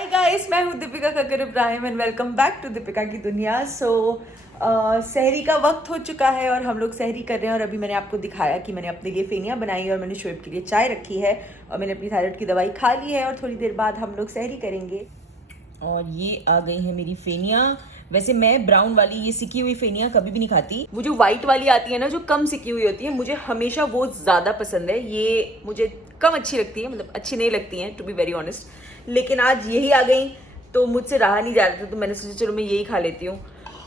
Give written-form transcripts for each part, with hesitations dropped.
हाय guys, मैं हूँ Deepika Kakkar Ibrahim and welcome back to Deepika की दुनिया। सहरी का वक्त हो चुका है और हम लोग सहरी कर रहे हैं। और अभी मैंने आपको दिखाया कि मैंने अपने लिए फेनियाँ बनाई और मैंने शोएब के लिए चाय रखी है और मैंने अपनी थायराइड की दवाई खा ली है और थोड़ी देर बाद हम लोग सहरी करेंगे। और ये आ गई है मेरी फेनियाँ। वैसे मैं ब्राउन वाली ये सिकी हुई फेनियाँ कभी भी नहीं खाती। वो जो वाइट वाली आती है ना, जो कम सिकी हुई होती है, मुझे हमेशा वो ज़्यादा पसंद है। ये मुझे कम अच्छी लगती है, मतलब अच्छी नहीं लगती हैं टू बी वेरी ऑनेस्ट। लेकिन आज यही आ गई तो मुझसे रहा नहीं जा रहा था, तो मैंने सोचा चलो मैं यही खा लेती हूँ।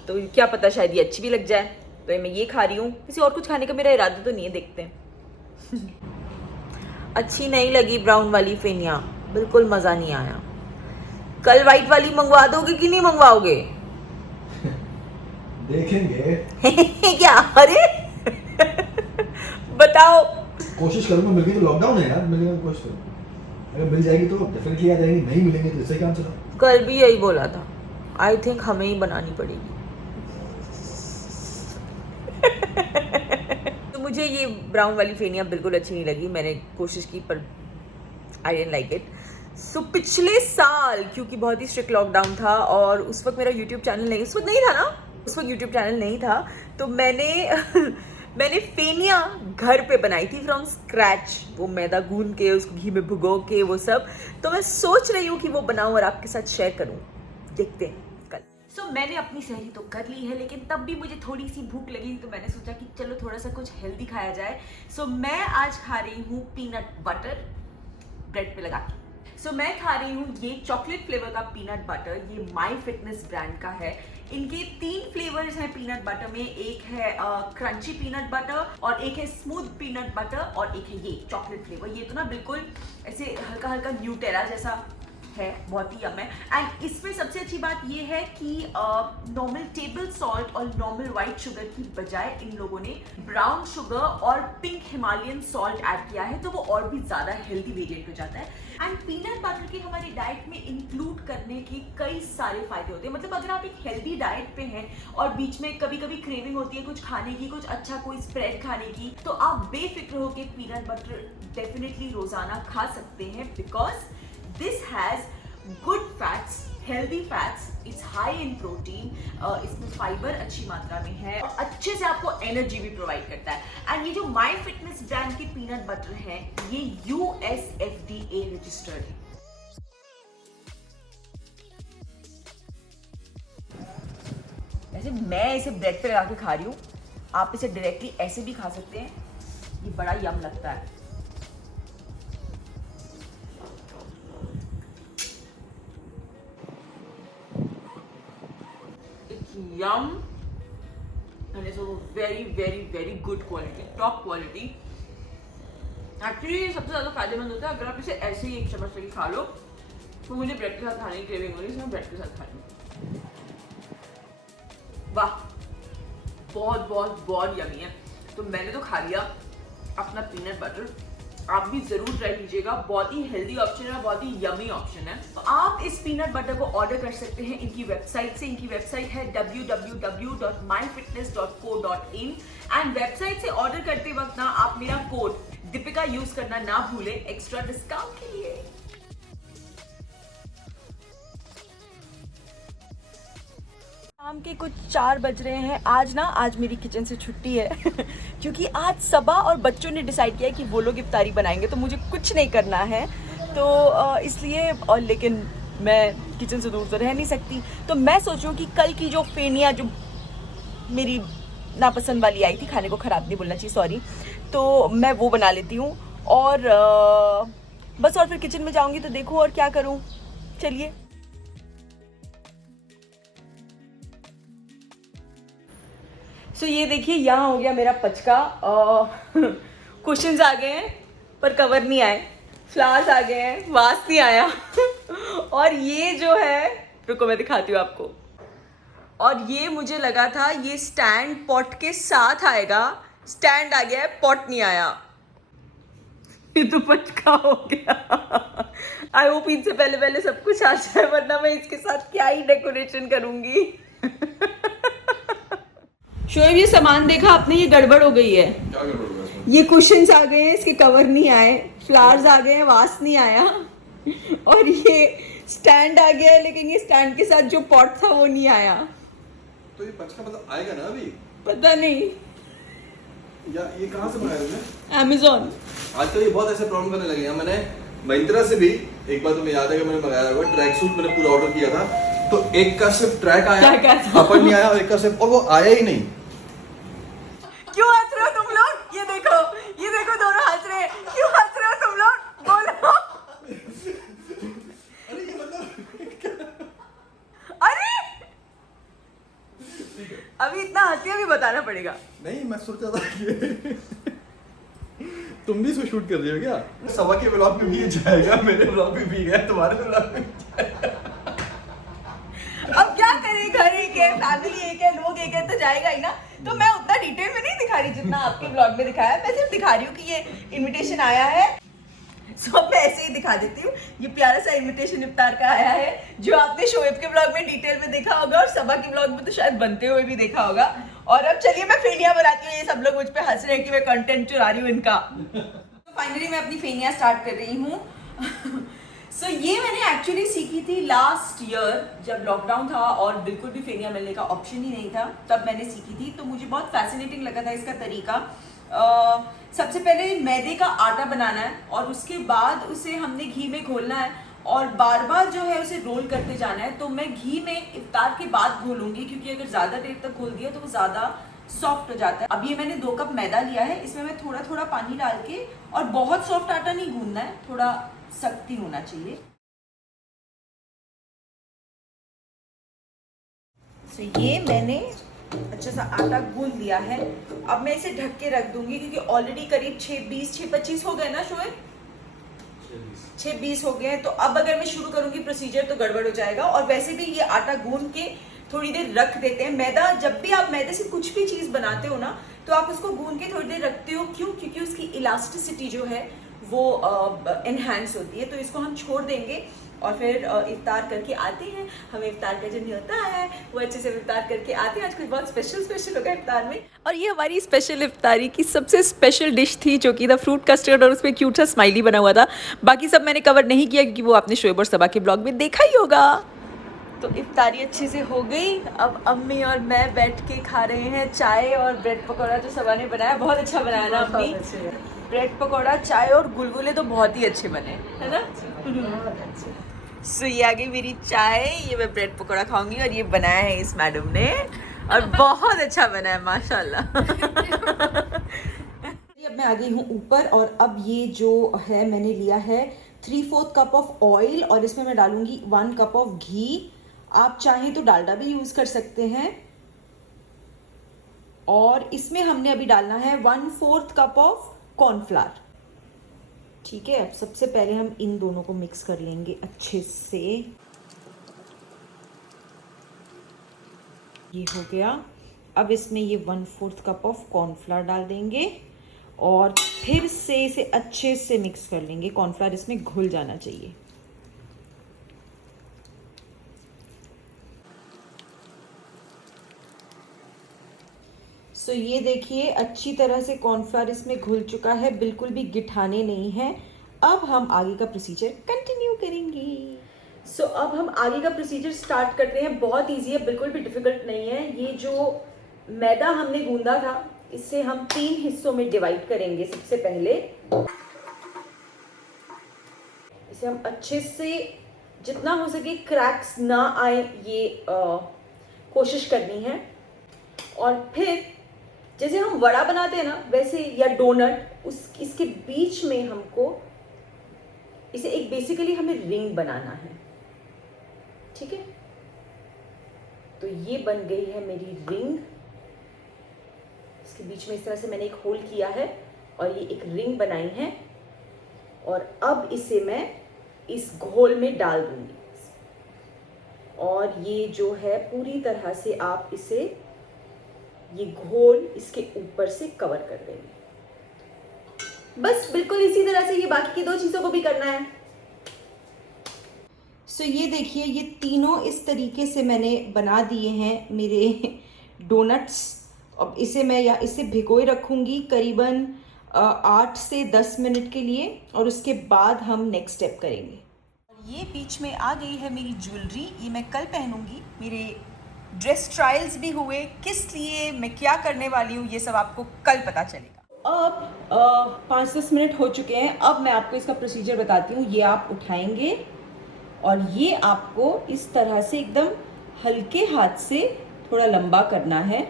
तो क्या पता शायद ये अच्छी भी लग जाए, तो मैं ये खा रही हूँ। किसी और कुछ खाने का मेरा इरादा तो नहीं है, देखते हैं। अच्छी नहीं लगी ब्राउन वाली फेनियाँ, बिल्कुल मज़ा नहीं आया। कल वाइट वाली मंगवा दोगे कि नहीं मंगवाओगे? देखेंगे। क्या? अरे बताओ। कोशिश करूंगा, मिल गई तो लॉकडाउन है यार, मिलने की कोशिश करूंगा। अगर मिल जाएगी तो डेफिनेटली आ जाएगी, नहीं मिलेंगे तो इससे क्या चला। कल भी यही बोला था। आई थिंक हमें ही बनानी पड़ेगी। तो मुझे ये ब्राउन वाली फेनियाँ बिल्कुल अच्छी नहीं लगी। मैंने कोशिश की पर आई डेंट लाइक इट। सो पिछले साल, क्योंकि बहुत ही स्ट्रिक्ट लॉकडाउन था और उस वक्त मेरा यूट्यूब चैनल नहीं, उस वक्त नहीं था ना, उस वक्त यूट्यूब चैनल नहीं था, तो मैंने फेनियाँ घर पे बनाई थी फ्रॉम स्क्रैच। वो मैदा गूंद के, उसको घी में भिगो के, वो सब। तो मैं सोच रही हूँ कि वो बनाऊँ और आपके साथ शेयर करूँ। देखते हैं कल। सो मैंने अपनी सहरी तो कर ली है, लेकिन तब भी मुझे थोड़ी सी भूख लगी, तो मैंने सोचा कि चलो थोड़ा सा कुछ हेल्दी खाया जाए। सो मैं आज खा रही हूँ पीनट बटर ब्रेड पे लगा के। सो मैं खा रही हूँ ये चॉकलेट फ्लेवर का पीनट बटर। ये माई फिटनेस ब्रांड का है। इनके 3 फ्लेवर्स हैं पीनट बटर में। एक है क्रंची पीनट बटर और एक है स्मूथ पीनट बटर और एक है ये चॉकलेट फ्लेवर। ये तो ना बिल्कुल ऐसे हल्का हल्का न्यूटेला जैसा है, बहुत ही यम है। एंड इसमें सबसे अच्छी बात ये है कि नॉर्मल टेबल सॉल्ट और नॉर्मल वाइट शुगर की बजाय इन लोगों ने ब्राउन शुगर और पिंक हिमालयन सॉल्ट ऐड किया है, तो वो और भी ज़्यादा हेल्दी वेरिएंट हो जाता है। एंड पीनट बटर के हमारी डाइट में इंक्लूड करने के कई सारे फायदे होते हैं। मतलब अगर आप एक हेल्दी डाइट पे हैं और बीच में कभी कभी क्रेविंग होती है कुछ खाने की, कुछ अच्छा कोई स्प्रेड खाने की, तो आप बेफिक्र होकर पीनट बटर डेफिनेटली रोजाना खा सकते हैं। Because this has good fats, healthy fats, it's high in protein, इसमें फाइबर अच्छी मात्रा में है और अच्छे से आपको एनर्जी भी प्रोवाइड करता है। एंड ये जो माई फिटनेस ब्रांड के पीनट बटर है, ये USFDA रजिस्टर्ड है। वैसे मैं इसे ब्रेड पे लगा के खा रही हूँ, आप इसे डायरेक्टली ऐसे भी खा सकते हैं। ये बड़ा यम लगता है। Yum and it's of very very very good quality, top quality. Actually ये सबसे ज़्यादा फायदेमंद होता है अगर आप इसे ऐसे ही एक चम्मच लेके खा लो। तो मुझे ब्रेड के साथ खाने की क्रेविंग हो रही है, इसमें ब्रेड के साथ खा लूँ। वाह, बहुत बहुत बहुत यमी है। तो मैंने तो खा लिया अपना पीनट बटर। आप भी जरूर ट्राई कीजिएगा, बहुत ही हेल्दी ऑप्शन है, बहुत ही यमी ऑप्शन है। तो आप इस पीनट बटर को ऑर्डर कर सकते हैं इनकी वेबसाइट से। इनकी वेबसाइट है www.myfitness.co.in एंड वेबसाइट से ऑर्डर करते वक्त ना आप मेरा कोड दीपिका यूज करना ना भूलें एक्स्ट्रा डिस्काउंट के लिए। शाम के कुछ 4 बज रहे हैं। आज मेरी किचन से छुट्टी है क्योंकि आज सबा और बच्चों ने डिसाइड किया कि वो लोग इफ्तारी बनाएंगे, तो मुझे कुछ नहीं करना है, तो इसलिए। और लेकिन मैं किचन से दूर तो रह नहीं सकती, तो मैं सोच रही हूँ कि कल की जो फेनियाँ जो मेरी नापसंद वाली आई थी, खाने को ख़राब नहीं बोलना चाहिए, सॉरी, तो मैं वो बना लेती हूँ और बस। और फिर किचन में जाऊँगी तो देखूँ और क्या करूँ। चलिए। सो ये देखिए, यहाँ हो गया मेरा पचका। कुशन्स आ गए हैं पर कवर नहीं आए, फ्लावर्स आ गए हैं, वास नहीं आया। और ये जो है, रुको मैं दिखाती हूँ आपको। और ये मुझे लगा था ये स्टैंड पॉट के साथ आएगा, स्टैंड आ गया है, पॉट नहीं आया। ये तो पचका हो गया। आई होप इनसे पहले पहले सब कुछ आ जाए, वरना मैं इसके साथ क्या ही डेकोरेशन करूंगी। शोएब, ये सामान देखा आपने, ये गड़बड़ हो गई है। क्या गड़बड़ हो गया? ये कुशन्स आ गए हैं, इसके कवर नहीं आए, फ्लावर्स आ गए हैं, वास नहीं आया। और ये स्टैंड आ गया है, लेकिन ये स्टैंड के साथ जो पॉट था वो नहीं आया। तो ये पच का मतलब आएगा ना अभी? पता नहीं, या ये कहाँ से मंगाया तुमने? Amazon। आजकल ये बहुत ऐसे प्रॉब्लम करने लगे हैं। मैंने महिंद्रा से भी एक बार, तुम्हें याद है कि मैंने मंगाया हुआ ट्रैक सूट, मैंने पूरा ऑर्डर किया था, तो एक का सिर्फ ट्रैक आया, अपन नहीं आया, और एक का सिर्फ, और वो आया ही नहीं। क्यों हंस रहे हो तुम लोग? ये देखो दोनों हंस रहे हैं। क्यों हंस रहे हो तुम लोग? बोलो। अरे ये मतलब अरे अभी इतना हंसी अभी बताना पड़ेगा। नहीं, मैं सोचा था कि तुम भी इसको शूट कर रही हो क्या? सवा के ब्लॉग में भी ये जाएगा, मेरे ब्लॉग में भी गया, तुम्हारे ब्लॉग में भी जाएगा। अब क्या करें, घर एक है, फैमिली एक है, लोग एक है, तो जाएगा ही ना। तो मैं उतना डिटेल में नहीं दिखा रही जितना आपके ब्लॉग में दिखाया। मैं सिर्फ दिखा रही हूँ कि ये इनविटेशन आया है। सो मैं ऐसे ही दिखा देती हूँ। ये प्यारा सा इनविटेशन इफ्तार का आया है, जो आपने शोएब के ब्लॉग में डिटेल में देखा होगा, और सबा के ब्लॉग में तो शायद बनते हुए भी देखा होगा। और अब चलिए मैं फेनिया बनाती हूँ। ये सब लोग मुझ पे हंस रहे हैं कि मैं कंटेंट चुरा रही हूँ इनका। तो फाइनली मैं अपनी फेनिया स्टार्ट कर रही हूँ। सो ये मैंने एक्चुअली सीखी थी लास्ट ईयर, जब लॉकडाउन था और बिल्कुल भी फेनिया मिलने का ऑप्शन ही नहीं था, तब मैंने सीखी थी। तो मुझे बहुत फैसिनेटिंग लगा था इसका तरीका। सबसे पहले मैदे का आटा बनाना है, और उसके बाद उसे हमने घी में घोलना है, और बार बार जो है उसे रोल करते जाना है। तो मैं घी में इफ्तार के बाद घोलूंगी, क्योंकि अगर ज़्यादा देर तक घोल दिया तो वो ज़्यादा सॉफ्ट हो जाता है। अब ये मैंने 2 कप मैदा लिया है, इसमें मैं थोड़ा थोड़ा पानी डाल के, और बहुत सॉफ्ट आटा नहीं गूंदना है, थोड़ा सख्त ही होना चाहिए। तो ये मैंने अच्छा सा आटा गूंद लिया है। अब मैं इसे ढक के रख दूंगी, क्योंकि ऑलरेडी करीब 6:20 हो गए ना शोएब? 6:20 हो गए हैं। तो अब अगर मैं शुरू करूंगी प्रोसीजर तो गड़बड़ हो जाएगा। और वैसे भी ये आटा गूंद के थोड़ी देर रख देते हैं। मैदा, जब भी आप मैदे से कुछ भी चीज़ बनाते हो ना, तो आप उसको गूंद के थोड़ी देर रखते हो। क्यों? क्योंकि उसकी इलास्टिसिटी जो है वो एनहांस होती है। तो इसको हम छोड़ देंगे और फिर इफ्तार करके आते हैं। हमें इफ्तार का जो नहीं होता है वो अच्छे से इफ्तार करके आते हैं। आज कुछ बहुत स्पेशल होगा इफ्तार में। और ये हमारी स्पेशल इफ्तारी की सबसे स्पेशल डिश थी, जो कि था फ्रूट कस्टर्ड, और उसमें क्यूट सा स्माइली बना हुआ था। बाकी सब मैंने कवर नहीं किया, क्योंकि वो आपने शोएब और सबा के ब्लॉग में देखा ही होगा। तो इफ्तारी अच्छे से हो गई। अब अम्मी और मैं बैठ के खा रहे हैं चाय और ब्रेड पकौड़ा, जो सबा ने बनाया। बहुत अच्छा बनाया ना अम्मी? ब्रेड पकौड़ा, चाय और गुलगुले तो बहुत ही अच्छे बने, है ना? सो ये आ गई मेरी चाय, ये मैं ब्रेड पकौड़ा खाऊंगी, और ये बनाया है इस मैडम ने, और बहुत अच्छा बना है माशाल्लाह। अब मैं आ गई हूँ ऊपर, और अब ये जो है मैंने लिया है 3/4 कप ऑफ ऑयल, और इसमें मैं डालूंगी 1 कप ऑफ घी। आप चाहें तो डालडा भी यूज़ कर सकते हैं। और इसमें हमने अभी डालना है 1/4 कप ऑफ कॉर्नफ्लावर। ठीक है, अब सबसे पहले हम इन दोनों को मिक्स कर लेंगे अच्छे से। ये हो गया। अब इसमें ये 1/4 कप ऑफ कॉर्नफ्लावर डाल देंगे, और फिर से इसे अच्छे से मिक्स कर लेंगे। कॉर्नफ्लावर इसमें घुल जाना चाहिए। सो ये देखिए, अच्छी तरह से कॉर्नफ्लावर इसमें घुल चुका है, बिल्कुल भी गिठाने नहीं है। अब हम आगे का प्रोसीजर कंटिन्यू करेंगे। सो अब हम आगे का प्रोसीजर स्टार्ट करते हैं। बहुत इजी है, बिल्कुल भी डिफिकल्ट नहीं है। ये जो मैदा हमने गूंदा था, इससे हम 3 हिस्सों में डिवाइड करेंगे। सबसे पहले इसे हम अच्छे से, जितना हो सके क्रैक्स ना आए, ये कोशिश करनी है। और फिर जैसे हम वड़ा बनाते हैं ना, वैसे, या डोनट, इसके बीच में हमको इसे एक बेसिकली हमें रिंग बनाना है। ठीक है, तो ये बन गई है मेरी रिंग। इसके बीच में इस तरह से मैंने एक होल किया है, और ये एक रिंग बनाई है। और अब इसे मैं इस घोल में डाल दूंगी, और ये जो है पूरी तरह से आप इसे, ये घोल इसके ऊपर से कवर कर देंगे। बस बिल्कुल इसी तरह से ये बाकी की 2 चीज़ों को भी करना है। सो ये देखिए, ये तीनों इस तरीके से मैंने बना दिए हैं मेरे डोनट्स। अब इसे मैं या इसे भिगोए रखूँगी करीबन 8 से 10 मिनट के लिए, और उसके बाद हम नेक्स्ट स्टेप करेंगे। ये बीच में आ गई है मेरी ज्वेलरी, ये मैं कल पहनूंगी। मेरे ड्रेस ट्रायल्स भी हुए, किस लिए, मैं क्या करने वाली हूँ, ये सब आपको कल पता चलेगा। अब 5-10 मिनट हो चुके हैं। अब मैं आपको इसका प्रोसीजर बताती हूँ। ये आप उठाएंगे और ये आपको इस तरह से एकदम हल्के हाथ से थोड़ा लंबा करना है,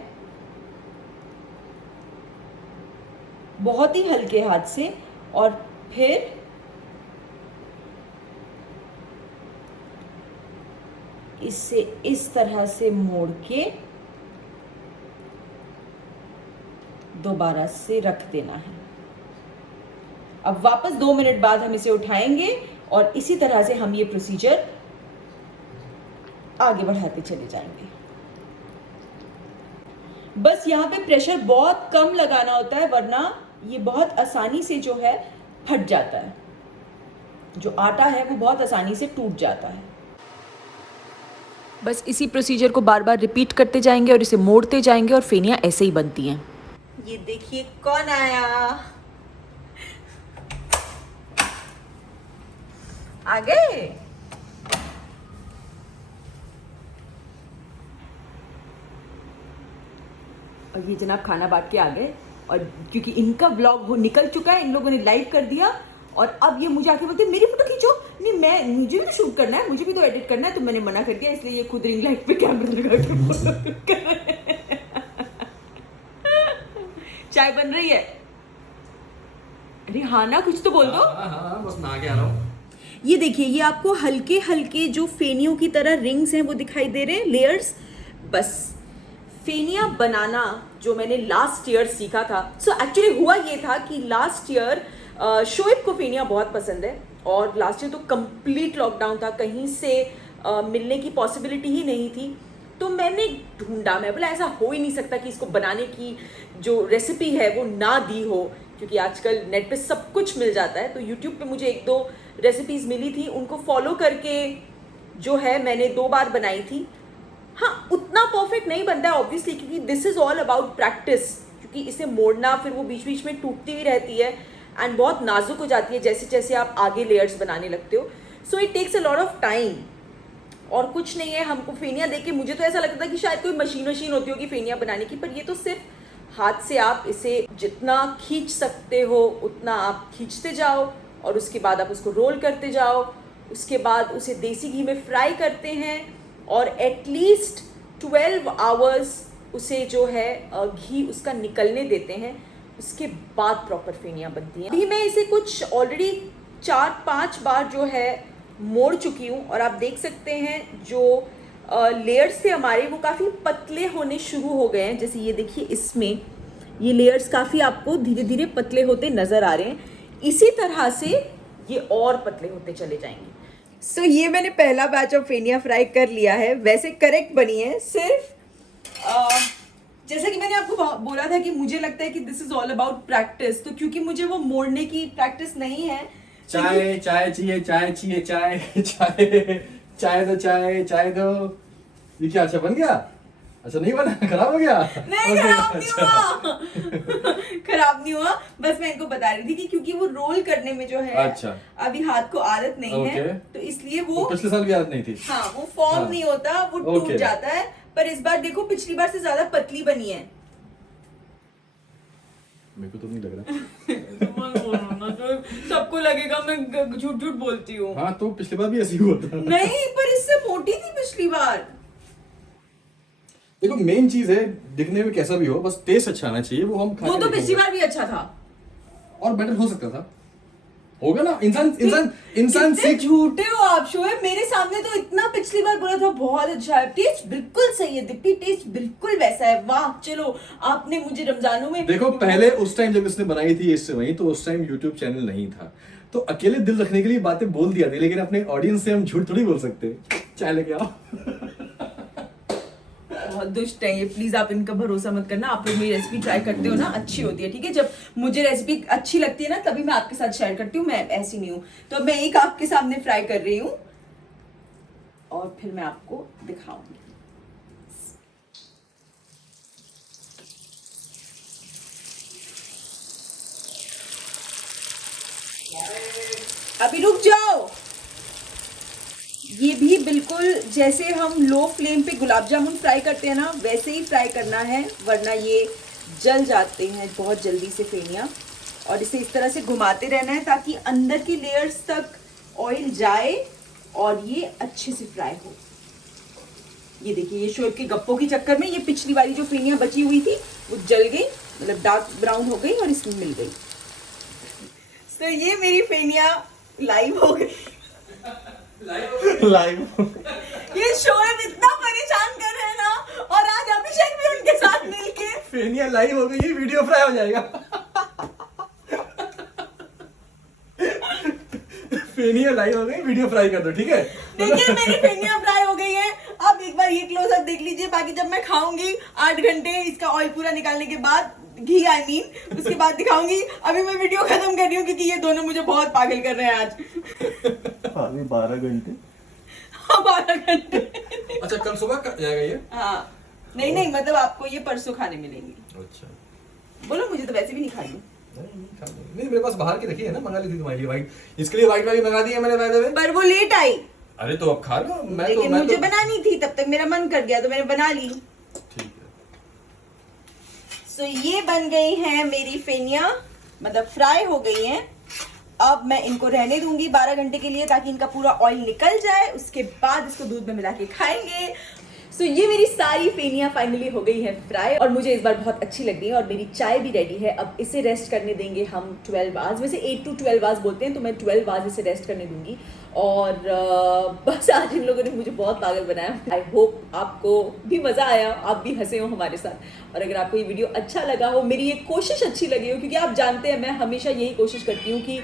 बहुत ही हल्के हाथ से, और फिर इससे इस तरह से मोड़ के दोबारा से रख देना है। अब वापस 2 मिनट बाद हम इसे उठाएंगे और इसी तरह से हम ये प्रोसीजर आगे बढ़ाते चले जाएंगे। बस यहाँ पे प्रेशर बहुत कम लगाना होता है, वरना ये बहुत आसानी से जो है फट जाता है। जो आटा है वो बहुत आसानी से टूट जाता है। बस इसी प्रोसीजर को बार बार रिपीट करते जाएंगे और इसे मोड़ते जाएंगे और फेनियाँ ऐसे ही बनती हैं। ये देखिए कौन आया, आ गए। और ये जनाब खाना बांट के आ गए, और क्योंकि इनका व्लॉग हो निकल चुका है, इन लोगों ने लाइव कर दिया, और अब ये मुझे आके बोलते मेरी फोटो खींचो। नहीं, मुझे भी तो शूट करना है, मुझे भी तो एडिट करना है, तो मैंने मना कर दिया। इसलिए ये खुद रिंग लाइट पे कैमरा लगा के फोटो कर रहे हैं। चाय बन रही है। अरे हाँ ना, कुछ तो बोल दो। हाँ, बस नहा के आ रहा हूँ। ये देखिए, ये आपको हल्के हल्के जो फेनियों की तरह रिंग्स हैं वो दिखाई दे रहे हैं, लेयर्स। बस फेनिया बनाना जो मैंने लास्ट ईयर सीखा था, सो एक्चुअली हुआ ये था कि लास्ट ईयर शोएब को फेनिया बहुत पसंद है, और लास्ट ईयर तो कंप्लीट लॉकडाउन था, कहीं से मिलने की पॉसिबिलिटी ही नहीं थी। तो मैंने ढूंढा, मैं बोला ऐसा हो ही नहीं सकता कि इसको बनाने की जो रेसिपी है वो ना दी हो, क्योंकि आजकल नेट पे सब कुछ मिल जाता है। तो यूट्यूब पे मुझे 1-2 रेसिपीज़ मिली थी, उनको फॉलो करके जो है मैंने 2 बार बनाई थी। हाँ, उतना परफेक्ट नहीं बनता है ऑब्वियसली, क्योंकि this is all about practice, क्योंकि इसे मोड़ना, फिर वो बीच बीच में टूटती भी रहती है एंड बहुत नाजुक हो जाती है जैसे जैसे आप आगे लेयर्स बनाने लगते हो। So it takes a lot of time. और कुछ नहीं है, हमको फेनिया देख के मुझे तो ऐसा लगता है कि शायद कोई मशीन होती होगी फेनिया बनाने की, पर ये तो सिर्फ हाथ से आप इसे जितना खींच सकते हो उतना आप खींचते जाओ, और उसके बाद आप उसको रोल करते जाओ। उसके बाद उसे देसी घी में फ्राई करते हैं, और एटलीस्ट 12 आवर्स उसे जो है घी उसका निकलने देते हैं। उसके बाद प्रॉपर फेनिया बनती हैं। अभी मैं इसे कुछ ऑलरेडी 4-5 बार जो है मोड़ चुकी हूँ, और आप देख सकते हैं जो लेयर्स थे हमारे वो काफ़ी पतले होने शुरू हो गए हैं। जैसे ये देखिए, इसमें ये लेयर्स काफ़ी आपको धीरे धीरे पतले होते नज़र आ रहे हैं। इसी तरह से ये और पतले होते चले जाएंगे। सो ये मैंने पहला बैच ऑफ फेनिया फ्राई कर लिया है। वैसे करेक्ट बनी है, सिर्फ जैसा कि मैंने आपको बोला था कि मुझे लगता है कि this is all about practice, तो क्योंकि मुझे वो मोड़ने की प्रैक्टिस नहीं है। चाय चाहिए, चाय दो। ये क्या अच्छा बन गया? अच्छा नहीं बना, खराब हो गया? नहीं, खराब नहीं हुआ। खराब नहीं हुआ, बस मैं इनको बता रही थी कि क्योंकि वो रोल करने में जो है अच्छा अभी हाथ को आदत नहीं है, तो इसलिए वो पिछले साल भी आदत नहीं थी। हाँ, वो फॉर्म नहीं होता, वो टूट जाता है। पर इस बार देखो, पिछली बार से ज्यादा पतली बनी है। मेरे को तो नहीं लग रहा। सबको लगेगा मैं झूठ झूठ बोलती हूँ। हाँ, तो पिछली बार भी ऐसी हुआ था। नहीं, पर इससे मोटी थी पिछली बार। देखो, मेन चीज है दिखने में कैसा भी हो, बस टेस्ट अच्छा आना चाहिए। वो हम वो तो पिछली बार भी अच्छा था, और बेटर हो सकता था, होगा ना। इंसान सीख। झूठे हो आप शोएब, मेरे सामने तो इतना पिछली बार बोला था बहुत अच्छा है, टेस्ट बिल्कुल सही है दीप्ति, टेस्ट बिल्कुल वैसा है। वाह, चलो आपने मुझे रमजानों में देखो, पहले उस टाइम जब इसने बनाई थी इससे वही, तो उस टाइम यूट्यूब चैनल नहीं था, तो अकेले दिल रखने के लिए बातें बोल दिया थी, लेकिन अपने ऑडियंस से हम झूठ थोड़ी बोल सकते। चाय लेके आओ। बहुत दुष्ट है ये, प्लीज आप इनका भरोसा मत करना। आप लोग मेरी रेसिपी ट्राई करते हो ना, अच्छी होती है, ठीक है। जब मुझे रेसिपी अच्छी लगती है ना, तभी मैं आपके साथ शेयर करती हूँ, मैं ऐसी नहीं हूँ। तो मैं एक आपके सामने फ्राई कर रही हूँ और फिर मैं आपको दिखाऊंगी। अभी रुक जाओ, ये भी बिल्कुल जैसे हम लो फ्लेम पे गुलाब जामुन फ्राई करते हैं ना, वैसे ही फ्राई करना है, वरना ये जल जाते हैं बहुत जल्दी से फेनिया। और इसे इस तरह से घुमाते रहना है ताकि अंदर की लेयर्स तक ऑयल जाए और ये अच्छे से फ्राई हो। ये देखिए, ये शोएब के गप्पों के चक्कर में ये पिछली वाली जो फेनिया बची हुई थी वो जल गई, मतलब डार्क ब्राउन हो गई और इसमें मिल गई। तो ये मेरी फेनिया लाइव हो गई। लाइव ये शोएब इतना परेशान कर रहे हैं ना, और आज अभिषेक भी उनके साथ मिलके फेनिया लाइव हो गई, ये वीडियो फ्राई हो जाएगा। फेनिया लाइव हो गई, वीडियो फ्राई कर दो, ठीक है। देखिए मेरी फेनिया फ्राई हो गई है। अब एक बार ये क्लोजअप देख लीजिए, बाकी जब मैं खाऊंगी 8 घंटे इसका ऑयल पूरा निकालने के बाद, घी आई मीन, उसके बाद दिखाऊंगी। अभी मैं वीडियो खत्म कर रही हूँ क्योंकि ये दोनों मुझे बहुत पागल कर रहे हैं आज। 12 घंटे। हाँ 12 घंटे। अच्छा, कल सुबह जाएगा ये? हाँ नहीं, मतलब आपको ये परसों खाने मिलेंगे। अच्छा, बोलो, मुझे तो वैसे भी नहीं खानी। नहीं मेरे पास बाहर की रखी है ना, मंगा ली थी तुम्हारे लिए व्हाइट, इसके लिए व्हाइट वाली मंगा दी है मैंने बाय द वे। पर वो लेट आई। अरे तो अब खा लो। लेकिन मुझे बनानी थी, तब तक मेरा मन कर गया तो मैंने बना ली। ठीक है। सो ये बन गई हैं मेरी फेनिया, मतलब फ्राई हो गई हैं। अब मैं इनको रहने दूंगी 12 घंटे के लिए ताकि इनका पूरा ऑयल निकल जाए, उसके बाद इसको दूध में मिला के खाएंगे। सो ये मेरी सारी फेनिया फाइनली हो गई है फ्राई और मुझे इस बार बहुत अच्छी लग रही है। और मेरी चाय भी रेडी है। अब इसे रेस्ट करने देंगे हम 12 आवर्स, वैसे 8 to 12 आवर्स बोलते हैं, तो मैं 12 आवर्स इसे रेस्ट करने दूंगी। और बस आज इन लोगों ने मुझे बहुत पागल बनाया। आई होप आपको भी मज़ा आया, आप भी हंसे हो हमारे साथ। और अगर आपको ये वीडियो अच्छा लगा हो, मेरी ये कोशिश अच्छी लगी हो, क्योंकि आप जानते हैं मैं हमेशा यही कोशिश करती हूँ कि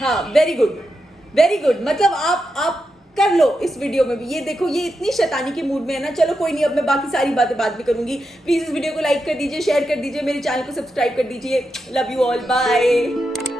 हाँ वेरी गुड, मतलब आप कर लो इस वीडियो में भी। ये देखो, ये इतनी शैतानी के मूड में है ना। चलो कोई नहीं, अब मैं बाकी सारी बातें बाद में करूंगी। प्लीज इस वीडियो को लाइक कर दीजिए, शेयर कर दीजिए, मेरे चैनल को सब्सक्राइब कर दीजिए। Love you all, bye.